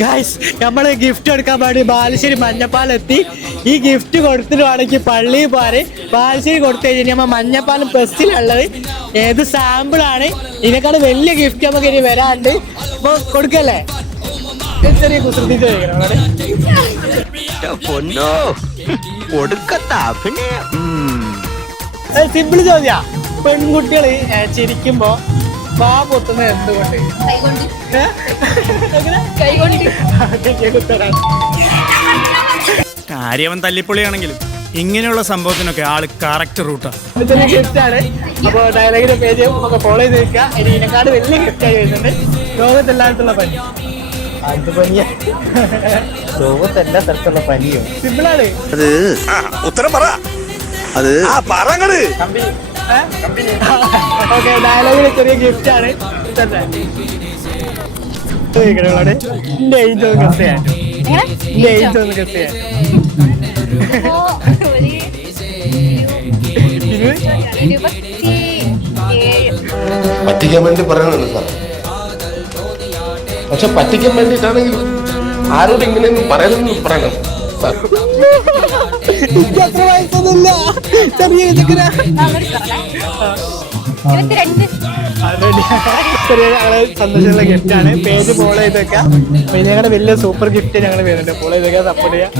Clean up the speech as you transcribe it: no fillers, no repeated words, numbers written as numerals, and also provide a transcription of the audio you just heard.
Guys നമ്മള് gift കൊടുക്കാൻ വേണ്ടി ബാലുശ്ശേരി മഞ്ഞപ്പാലെത്തി. ഈ ഗിഫ്റ്റ് കൊടുത്തിട്ടുവാണെങ്കിൽ പള്ളിയിൽ പോരെ ബാലുശ്ശേരി കൊടുത്തു കഴിഞ്ഞാൽ നമ്മ മഞ്ഞപ്പാലം ബസ്സിലുള്ളത് ഏത് സാമ്പിളാണ്. ഇതിനെക്കാട് വലിയ ഗിഫ്റ്റ് നമുക്ക് ഇനി വരാണ്ട്. അപ്പൊ കൊടുക്കല്ലേ? ചെറിയ കുസൃതിച്ച് സിമ്പിൾ ചോദ്യ. പെൺകുട്ടികള് ചിരിക്കുമ്പോ വാ പൊത്തുന്നത് എന്തുകൊണ്ട്? കാര്യവൻ തല്ലിപ്പൊളിയാണെങ്കിലും ഇങ്ങനെയുള്ള സംഭവത്തിനൊക്കെ ആള് കറക്റ്റ് റൂട്ടാണ്. ഗിഫ്റ്റാണ്. അപ്പൊ ഡയലോഗിന്റെ പേജ് നമുക്ക് ഫോളോ ചെയ്ത് വെക്കുക. ഇനി ഇതിനെക്കാട് വലിയ ഗിഫ്റ്റ് ആയി വരുന്നുണ്ട്. ലോകത്തെല്ലായിടത്തുള്ള പനി. അത് പനിയാ? ലോകത്തെല്ലാ സ്ഥലത്തുള്ള പനിയോ? സിമ്പിളാണ്. അത് ഉത്തരം പറ. അത് ഓക്കെ, ഡയലോഗിന് ചെറിയ ഗിഫ്റ്റ് ആണ്. എന്റെ ഏജ് ഒന്ന് ഗസ് ചെയ്യാൻ. എന്റെ ഏജ് ഒന്ന് ഗസ് ചെയ്യാൻ. പറ്റിക്കാൻ വേണ്ടി പറയണല്ലോ സാർ. പക്ഷെ പറ്റിക്കാൻ വേണ്ടിയിട്ടാണെങ്കിൽ ആരോട് ഇങ്ങനെയൊന്നും പറയണമെന്ന് പറയണം സാർ. അത്ര വയസ്സൊന്നുമില്ല, ചെറിയ സന്തോഷമുള്ള ഗിഫ്റ്റ് ആണ്. പേജ് ഫോളോ ചെയ്ത് വെക്കാം. ഞങ്ങളുടെ വലിയ സൂപ്പർ ഗിഫ്റ്റ് ഞങ്ങൾ വരുന്നുണ്ട്. ഫോളോ ചെയ്ത് വെക്കാൻ, സപ്പോർട്ട് ചെയ്യാം.